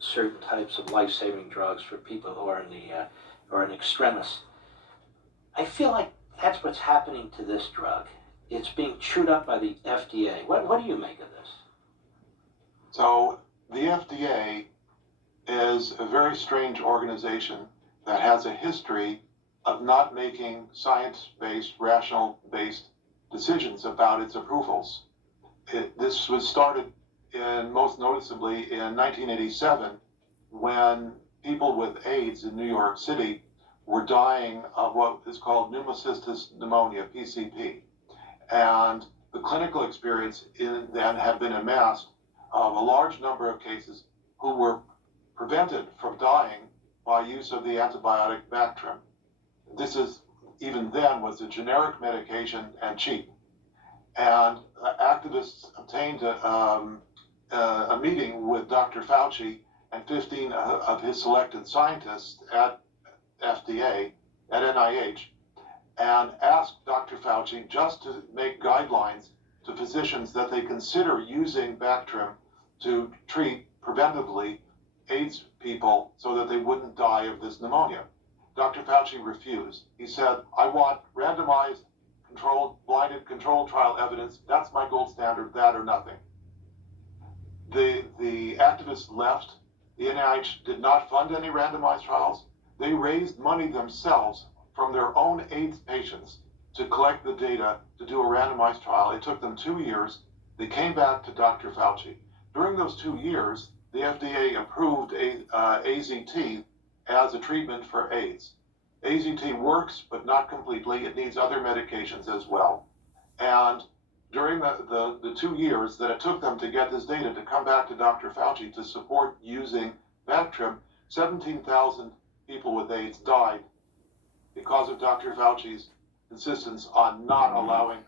certain types of life-saving drugs for people who are in the or in extremis. I feel like that's what's happening to this drug. It's being chewed up by the FDA. What do you make of this? So the FDA is a very strange organization that has a history of not making science-based, rational-based decisions about its approvals. This was started most noticeably in 1987 when people with AIDS in New York City were dying of what is called pneumocystis pneumonia, PCP. And the clinical experience then had been amassed of a large number of cases who were prevented from dying by use of the antibiotic Bactrim. This is, even then, was a generic medication and cheap. And activists obtained a meeting with Dr. Fauci and 15 of his selected scientists at FDA, at NIH, and asked Dr. Fauci just to make guidelines to physicians that they consider using Bactrim to treat preventively AIDS people so that they wouldn't die of this pneumonia. Dr. Fauci refused. He said, I want randomized, blinded controlled trial evidence. That's my gold standard, that or nothing. The activists left. The NIH did not fund any randomized trials. They raised money themselves from their own AIDS patients to collect the data to do a randomized trial. It took them 2 years. They came back to Dr. Fauci. During those 2 years, the FDA approved AZT as a treatment for AIDS. AZT works, but not completely. It needs other medications as well. And during the 2 years that it took them to get this data to come back to Dr. Fauci to support using Bactrim, 17,000 people with AIDS died because of Dr. Fauci's insistence on not allowing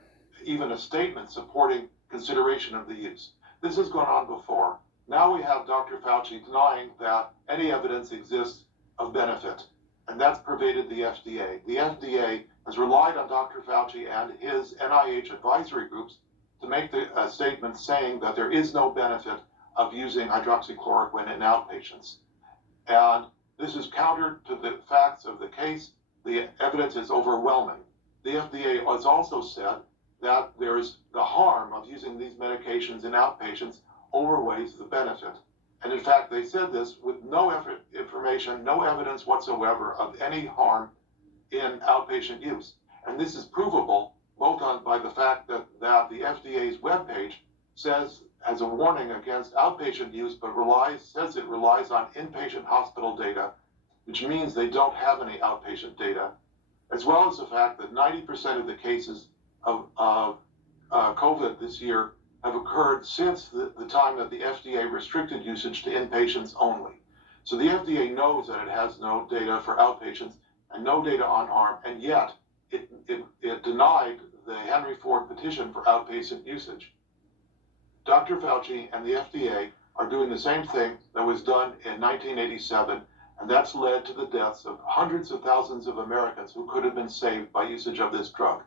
even a statement supporting consideration of the use. This has gone on before. Now we have Dr. Fauci denying that any evidence exists of benefit, and that's pervaded the FDA. The FDA has relied on Dr. Fauci and his NIH advisory groups to make a statement saying that there is no benefit of using hydroxychloroquine in outpatients. And this is counter to the facts of the case. The evidence is overwhelming. The FDA has also said that there is the harm of using these medications in outpatients overweighs the benefit. And in fact, they said this with no information, no evidence whatsoever of any harm in outpatient use. And this is provable both by the fact that the FDA's webpage has a warning against outpatient use, but says it relies on inpatient hospital data, which means they don't have any outpatient data, as well as the fact that 90% of the cases of COVID this year have occurred since the time that the FDA restricted usage to inpatients only. So the FDA knows that it has no data for outpatients and no data on harm, and yet it denied the Henry Ford petition for outpatient usage. Dr. Fauci and the FDA are doing the same thing that was done in 1987, and that's led to the deaths of hundreds of thousands of Americans who could have been saved by usage of this drug.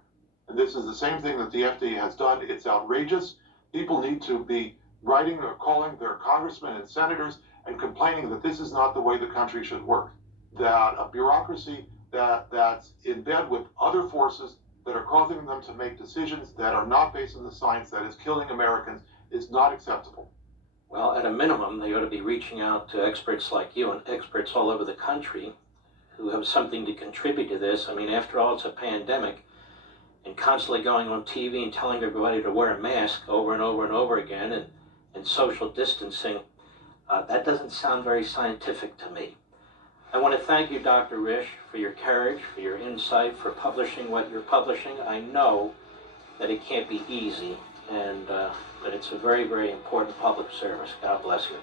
And this is the same thing that the FDA has done. It's outrageous. People need to be writing or calling their congressmen and senators and complaining that this is not the way the country should work, that a bureaucracy that's in bed with other forces that are causing them to make decisions that are not based on the science, that is killing Americans, is not acceptable. Well, at a minimum, they ought to be reaching out to experts like you and experts all over the country who have something to contribute to this. I mean, after all, it's a pandemic, and constantly going on TV and telling everybody to wear a mask over and over and over again and social distancing, that doesn't sound very scientific to me. I want to thank you, Dr. Risch, for your courage, for your insight, for publishing what you're publishing. I know that it can't be easy, and but it's a very, very important public service. God bless you.